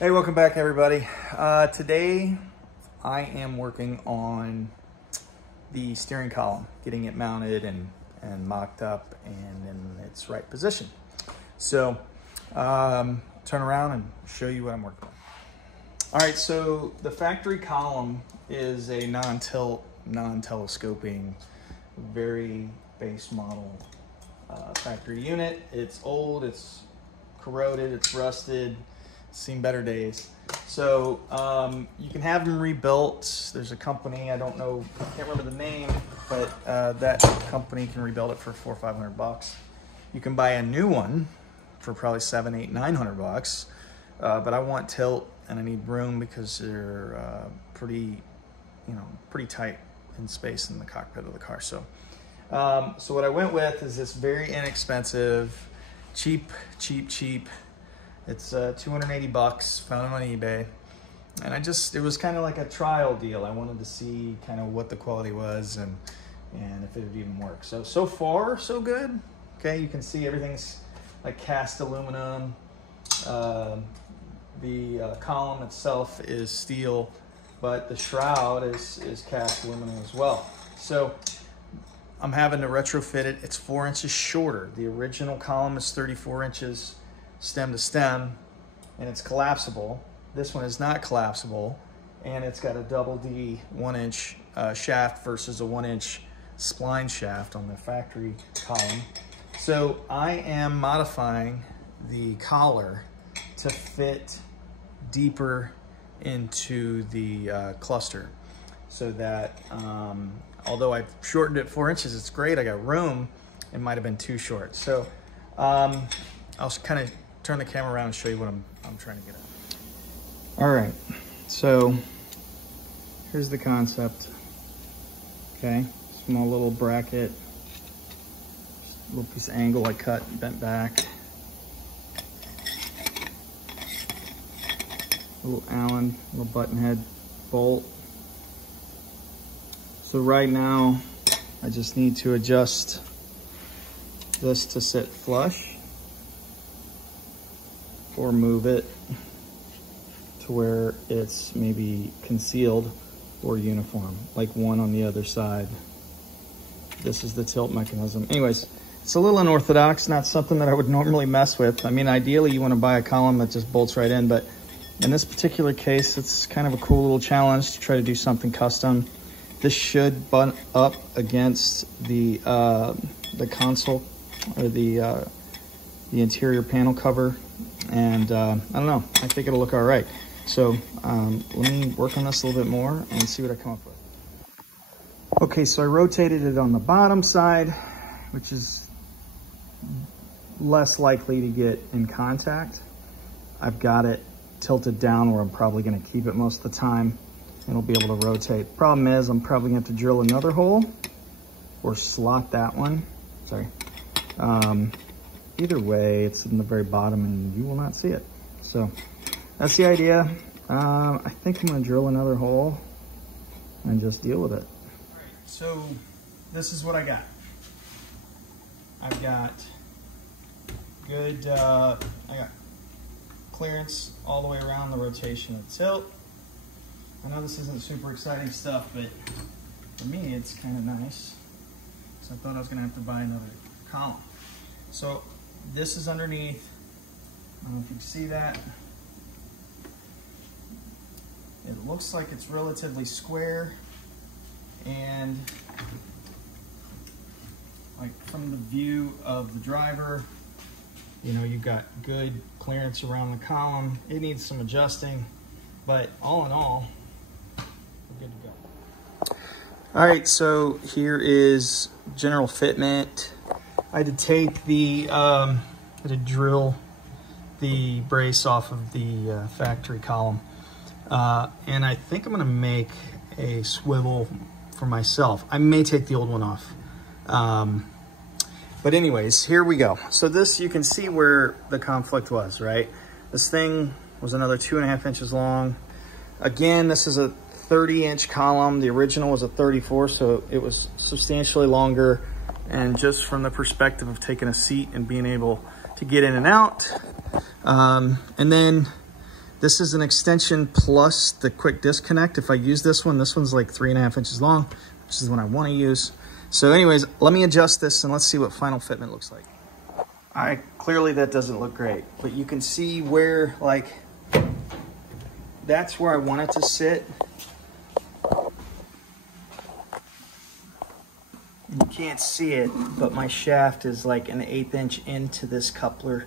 Hey, welcome back everybody. Today I am working on the steering column, getting it mounted and mocked up and in its right position. So turn around and show you what I'm working on. All right, so the factory column is a non-tilt, non-telescoping, very base model factory unit. It's old, it's corroded, it's rusted, seen better days. So you can have them rebuilt. There's a company, I don't know, I can't remember the name, but that company can rebuild it for $400 or $500. You can buy a new one for probably $700, $800, $900. But I want tilt and I need room because they're pretty tight in space in the cockpit of the car. So what I went with is this very inexpensive, cheap. It's $280, found it on eBay. And it was kind of like a trial deal. I wanted to see kind of what the quality was and if it would even work. So far, so good. Okay, you can see everything's like cast aluminum. The column itself is steel, but the shroud is cast aluminum as well. So I'm having to retrofit it. It's 4 inches shorter. The original column is 34 inches stem to stem, and it's collapsible. This one is not collapsible, and it's got a double D 1-inch shaft versus a 1-inch spline shaft on the factory column. So I am modifying the collar to fit deeper into the cluster, so that although I've shortened it 4 inches, it's great, I got room. It might have been too short. So I'll kind of turn the camera around and show you what I'm trying to get at. All right, so here's the concept. Okay, small little bracket, little piece of angle I cut, bent back. Little Allen, little button head bolt. So right now, I just need to adjust this to sit flush, or move it to where it's maybe concealed or uniform, like one on the other side. This is the tilt mechanism. Anyways, it's a little unorthodox, not something that I would normally mess with. I mean, ideally you want to buy a column that just bolts right in, but in this particular case, it's kind of a cool little challenge to try to do something custom. This should butt up against the console or the interior panel cover. And I don't know, I think it'll look all right. So let me work on this a little bit more and see what I come up with. Okay, so I rotated it on the bottom side, which is less likely to get in contact. I've got it tilted down where I'm probably gonna keep it most of the time, and it'll be able to rotate. Problem is, I'm probably gonna have to drill another hole or slot that one. Sorry. Either way, it's in the very bottom and you will not see it. So that's the idea. I think I'm gonna drill another hole and just deal with it. All right, so this is what I got. I've got good, I got clearance all the way around the rotation of the tilt. I know this isn't super exciting stuff, but for me, it's kind of nice. So I thought I was gonna have to buy another column. So this is underneath. I don't know if you can see that. It looks like it's relatively square, and like from the view of the driver, you know, you've got good clearance around the column. It needs some adjusting, but all in all, we're good to go. All right, so here is general fitment. I had to take the, I had to drill the brace off of the factory column. And I think I'm gonna make a swivel for myself. I may take the old one off. But anyways, here we go. So this, you can see where the conflict was, right? This thing was another 2.5 inches long. Again, this is a 30-inch column. The original was a 34, so it was substantially longer. And just from the perspective of taking a seat and being able to get in and out. And then This is an extension plus the quick disconnect. If I use this one's like 3.5 inches long, which is the one I want to use. So anyways, let me adjust this and let's see what final fitment looks like. All right, clearly that doesn't look great, but you can see where, like, that's where I want it to sit. You can't see it, but my shaft is like an 1/8 inch into this coupler,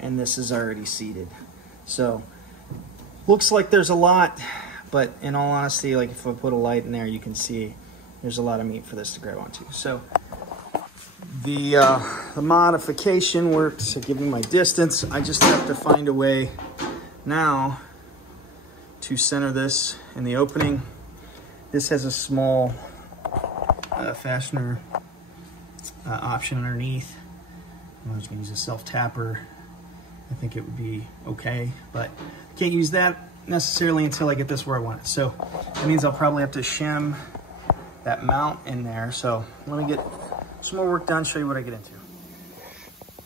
and this is already seated. So, looks like there's a lot, but in all honesty, like if I put a light in there, you can see there's a lot of meat for this to grab onto. So, the modification works to give me my distance. I just have to find a way now to center this in the opening. This has a small fastener option underneath. I was going to use a self-tapper. I think it would be okay, but I can't use that necessarily until I get this where I want it. So that means I'll probably have to shim that mount in there. So let me get some more work done, show you what I get into.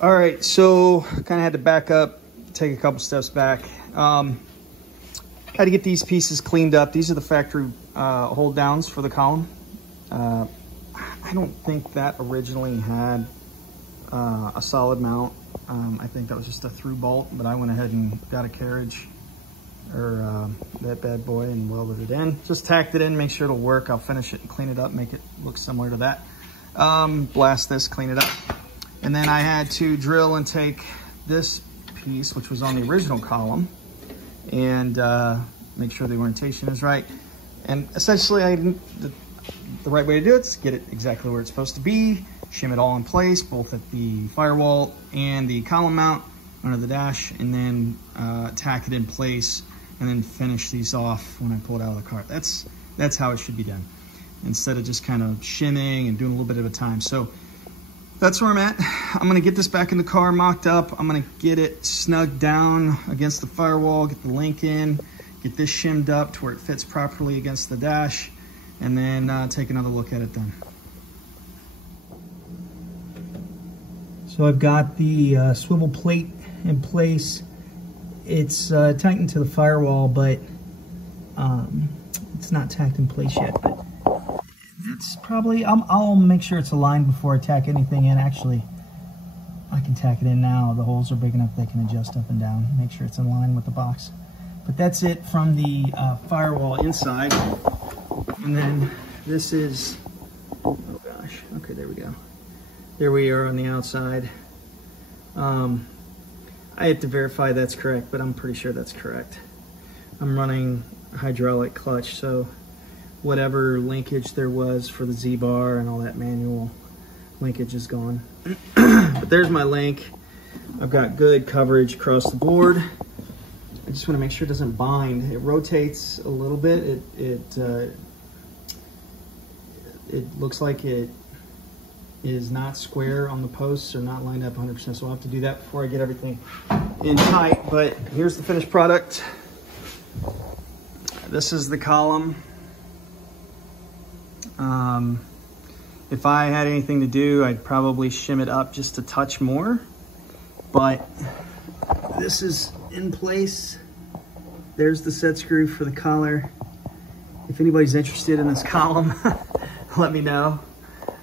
All right, so kind of had to back up, take a couple steps back. Had to get these pieces cleaned up. These are the factory hold downs for the column. I don't think that originally had a solid mount. I think that was just a through bolt, but I went ahead and got a carriage or that bad boy and welded it in. Just tacked it in, make sure it'll work. I'll finish it and clean it up, make it look similar to that. Blast this, clean it up. And then I had to drill and take this piece, which was on the original column, and make sure the orientation is right. And essentially, the right way to do it is get it exactly where it's supposed to be, shim it all in place, both at the firewall and the column mount under the dash, and then tack it in place, and then finish these off when I pull it out of the cart. That's how it should be done, instead of just kind of shimming and doing a little bit at a time. So that's where I'm at. I'm gonna get this back in the car, mocked up. I'm gonna get it snugged down against the firewall, get the link in, get this shimmed up to where it fits properly against the dash, and then take another look at it then. So I've got the swivel plate in place. It's tightened to the firewall, but it's not tacked in place yet. But it's probably, I'll make sure it's aligned before I tack anything in. Actually, I can tack it in now. The holes are big enough they can adjust up and down. Make sure it's in line with the box. But that's it from the firewall inside. And then this is, oh gosh, okay, there we go. There we are on the outside. I have to verify that's correct, but I'm pretty sure that's correct. I'm running a hydraulic clutch, so whatever linkage there was for the Z-bar and all that manual linkage is gone. But there's my link. I've got good coverage across the board. I just want to make sure it doesn't bind. It rotates a little bit. It looks like it is not square on the posts or not lined up 100%, so I'll have to do that before I get everything in tight. But here's the finished product. This is the column. If I had anything to do, I'd probably shim it up just a touch more, but this is in place. There's the set screw for the collar. If anybody's interested in this column, let me know.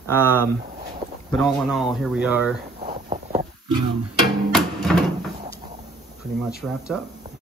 But all in all, here we are, pretty much wrapped up.